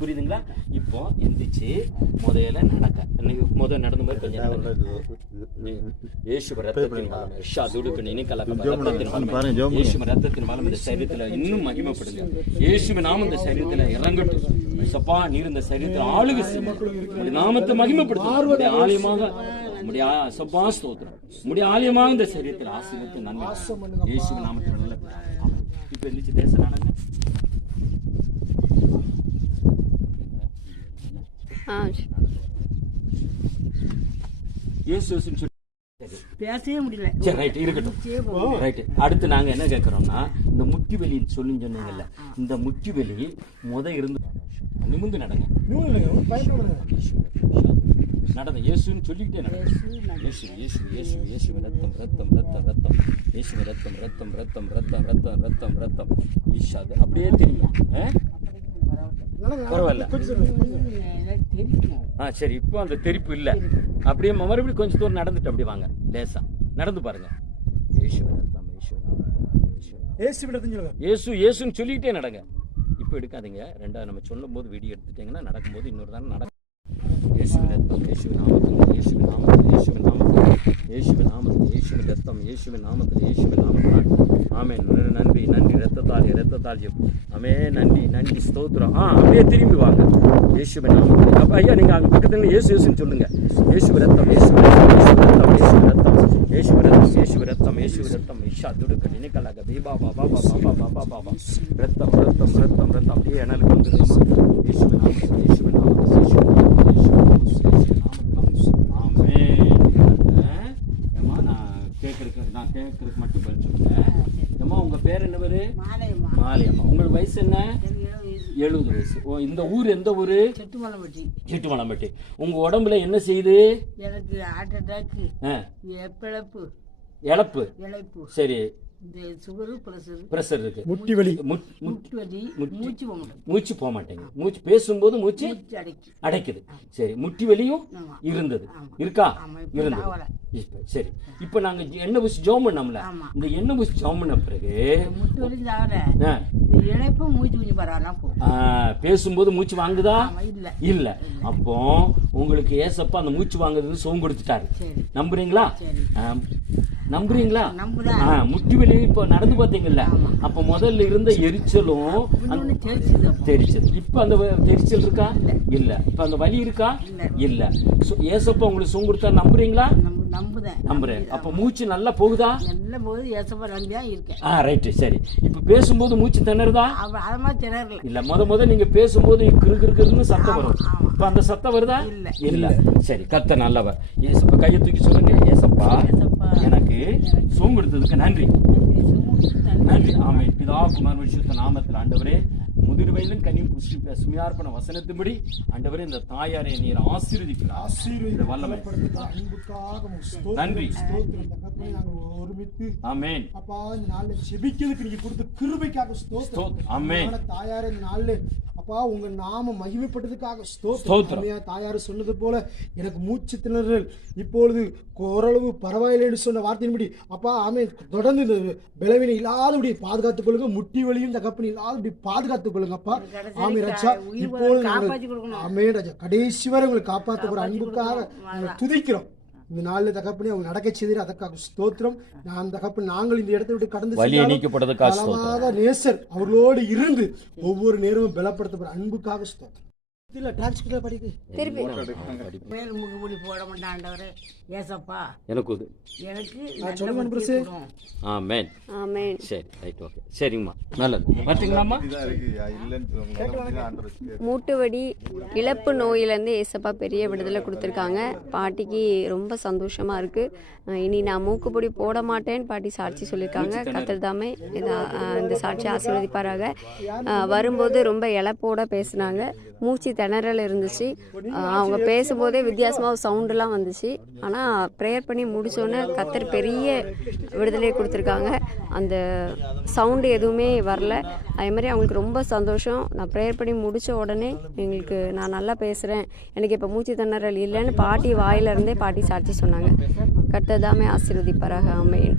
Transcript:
புரியுதுங்களா? இப்போ எந்திரிச்சு முதல்ல நடந்த மாதிரி கொஞ்சம் ரத்தத்தின் மூலம் இந்த சரீரத்துல இன்னும் மகிமைப்படுங்க. இயேசுவின் நாமம் இந்த சரீரத்துல இறங்கட்டும். சப்பா நீர் இந்த சரீரத்துல ஆளுகை செய்யுங்க. நாமத்தை மகிமைப்படுத்தும் ஆலயமாக உம்முடைய சப்பா ஸ்தோத்திரம். உம்முடைய ஆலயமாக இந்த சரீரத்தில் ஆசீர்வதித்து நன்மை இயேசுவின் நாமத்தில் நல்ல. இப்ப எந்திரிச்சு தேச நடங்க. பேசவே முடியல. சரி, ரைட், இருக்கட்டும். ரைட், அடுத்து நாங்க என்ன கேட்கறோம்னா, இந்த முட்டி வெளி சொன்னீங்கல்ல, இந்த முட்டி வெளி இருந்து நிமிந்து நடங்க. நடந்த இயேசுன்னு சொல்லிக்கிட்டே நடங்க. இயேசு இயேசு இயேசு இயேசு ரத்தம் ரத்தம் ரத்தம் ரத்தம் இயேசு ரத்தம் ரத்தம் ரத்தம் ரத்தம் ரத்தம் ரத்தம் ரத்தம் ஈஷா. அப்படியே தெரியும். பரவாயில்ல. சரி, இப்போ அந்த தெரிப்பு இல்ல. அப்படியே மறுபடியும் கொஞ்சம் தூரம் நடந்துட்டு அப்படி வாங்க. லேசா நடந்து பாருங்க. இயேசு இயேசுன்னு சொல்லிக்கிட்டே நடங்க. இப்போ எடுக்காதீங்க. ரெண்டாவது நம்ம சொல்லும் போது வீடியோ எடுத்துட்டீங்கன்னா நடக்கும்போது இன்னொரு தானே நடக்கும். இயேசுவின் ரத்தம், இயேசுவின் நாமத்தில், இயேசுவின் நாமத்தில், இயேசுவின் நாமத்தில், இயேசுவின் நாமத்தில், இயேசுவின் ரத்தம், இயேசுவின் நாமத்தில், இயேசுவின் நாமத்தில். ஆமென். நன்றி நன்றி. ரத்தத்தால் ஆமே. நன்றி நன்றி ஸ்தோத்திரம். அப்படியே திரும்பி வாங்க. இயேசுவின் நாமத்தில். அப்ப ஐயா நீங்க அங்க பக்கத்துல இயேசு இயேசுன்னு சொல்லுங்க. இயேசுவின் ரத்தம், இயேசுவின் ரத்தம், இயேசுவின் ரத்தம், இயேசுவின் ரத்தம், இயேசுவின் ரத்தம், இயேசுவின் ரத்தம், ஈஷா துடுக்க நினைக்கலாக பீபா பாபா பாபா பாபா பாபா ரத்தம் ரத்தம் ரத்தம் ரத்தம் அப்படியே எனக்கு வந்துருமா. இயேசுவின் நாமத்தில், இயேசுவின் நாமத்தில், இயேசுவின் நாமத்தில், இயேசுவின் நாமத்தில். ஆமென். ஏமா நான் கேட்கறதுக்கு மட்டும் பதில் சொல்லுங்க. ஏமா உங்க பேர் என்ன பேரு? மாலையம்மா. உங்களுக்கு வயசு என்ன? 70 வயசு. இந்த ஊர் எந்த ஊரு? செட்டுமலம்பட்டி. உங்க உடம்புல என்ன செய்யுது? எனக்கு ஹார்ட் அட்டாக், இழப்பு. சரி, பிரஷர் இருக்கு. முட்டி வலி, மூச்சு போக மாட்டேங்க. மூச்சு பேசும்போது மூச்சு அடைக்குது. சரி, முட்டி வலியும் இருந்தது இருக்கா? இருந்தது. சரி, இப்ப நாங்க எண்ணெய் பூசி ஜோம் பண்ணோம்ல, இந்த எண்ணெய் பூசி ஜோம் பண்ண பிறகு பேசும்போது மூச்சு வாங்குதா? இல்ல. அப்போ உங்களுக்கு ஏசப்பா அந்த மூச்சு வாங்குறது சுகம் கொடுத்துட்டாரு. நம்புறீங்களா? முட்டி வலி இப்ப நடந்து பாத்தீங்கல்ல, அப்ப முதல்ல இருந்த எரிச்சலும் தெரிச்சது. இப்ப அந்த தெரிச்சல் இருக்கா? இல்ல. இப்ப அந்த வலி இருக்கா? இல்ல. ஏசப்பா உங்களுக்கு சுகம் கொடுத்தா நம்புறீங்களா? நம்புறேன். அப்ப மூச்சு நல்லா போகுதா? ரைட். சரி, இப்ப பேசும்போது மூச்சு திணறுதா? இல்ல. முத நீங்க பேசும்போது கிருகிருன்னு சத்தம் வரும். இப்ப அந்த சத்தம் வருதா? இல்ல. சரி, கர்த்தர் நல்லவர். ஏசப்பா கையை தூக்கி சொல்லுங்க. ஏசப்பா எனக்கு சுகம் கொடுத்ததுக்கு நன்றி. நன்றி. ஆமென். பிதா குமாரன் பரிசுத்த நாமத்தில் ஆண்டவரே, முதிர் வயதிலும் கனியும் புஷ்டி சுமியார்ப்பண வசனத்தின்படி ஆண்டவரே இந்த தாயாரை நீர் ஆசீர்வதிக்கிறார். நன்றி. ஆமென். அப்பா இந்த நாள்ல ஜெபிக்கிறதுக்கு நீங்க கொடுத்த கிருபைக்காக ஸ்தோத்திரம். ஆமென். தாயாரே இந்த நாள்ல அப்பா உங்க நாம மகிமைப்பட்டதுக்காக ஸ்தோத்திரம். தாயார் சொன்னது போல எனக்கு மூச்சு திணறல் இப்பொழுது ஓரளவு பரவாயில்லைன்னு சொன்ன வார்த்தையின்படி அப்பா ஆமென். தொடர்ந்து இந்த பலவீனம் இல்லாதபடி பாதுகாத்துக் கொள்ளுங்க. முட்டி வலியும் தகப்பன் இல்லாதபடி பாதுகாத்துக் கொள்ளுங்கப்பா. ஆமென் ராஜா. இப்பொழுது ஆமென் ராஜா. கடைசி வரை உங்களை காப்பாற்றுகிற அன்புக்காக துதிக்கிறோம். இந்த நாளில் தகப்பனே அவங்க நடக்க செய்து அதற்காக ஸ்தோத்திரம். நான் தகப்பன் நாங்கள் இந்த இடத்தை விட்டு கடந்து நேசர் அவர்களோடு இருந்து ஒவ்வொரு நேரமும் பலப்படுத்தப்படுற அன்புக்காக ஸ்தோத்திரம். மூட்டுவடி இழப்பு நோயிலேருந்து ஏசப்பா பெரிய விடுதலை கொடுத்துருக்காங்க. பாட்டிக்கு ரொம்ப சந்தோஷமா இருக்கு. இனி நான் மூக்குப்பொடி போட மாட்டேன்னு பாட்டி சாட்சி சொல்லியிருக்காங்க. கர்த்தர் தாமே இந்த சாட்சி ஆசீர்வதிப்பாராக. வரும்போது ரொம்ப இழப்போட பேசினாங்க. மூச்சு திணறல் இருந்துச்சு. அவங்க பேசும்போதே வித்தியாசமாக சவுண்டெலாம் வந்துச்சு. ஆனால் ப்ரேயர் பண்ணி முடித்தோன்னே கர்த்தர் பெரிய விடுதலை கொடுத்துருக்காங்க. அந்த சவுண்டு எதுவுமே வரல. அதே மாதிரி அவங்களுக்கு ரொம்ப சந்தோஷம். நான் ப்ரேயர் பண்ணி முடித்த உடனே எங்களுக்கு நான் நல்லா பேசுகிறேன், எனக்கு இப்போ மூச்சு திணறல் இல்லைன்னு பாட்டி வாயிலிருந்தே பாட்டி சாட்சி சொன்னாங்க. கர்த்தர் தாமே ஆசீர்வதிப்பாராக. ஆமென்.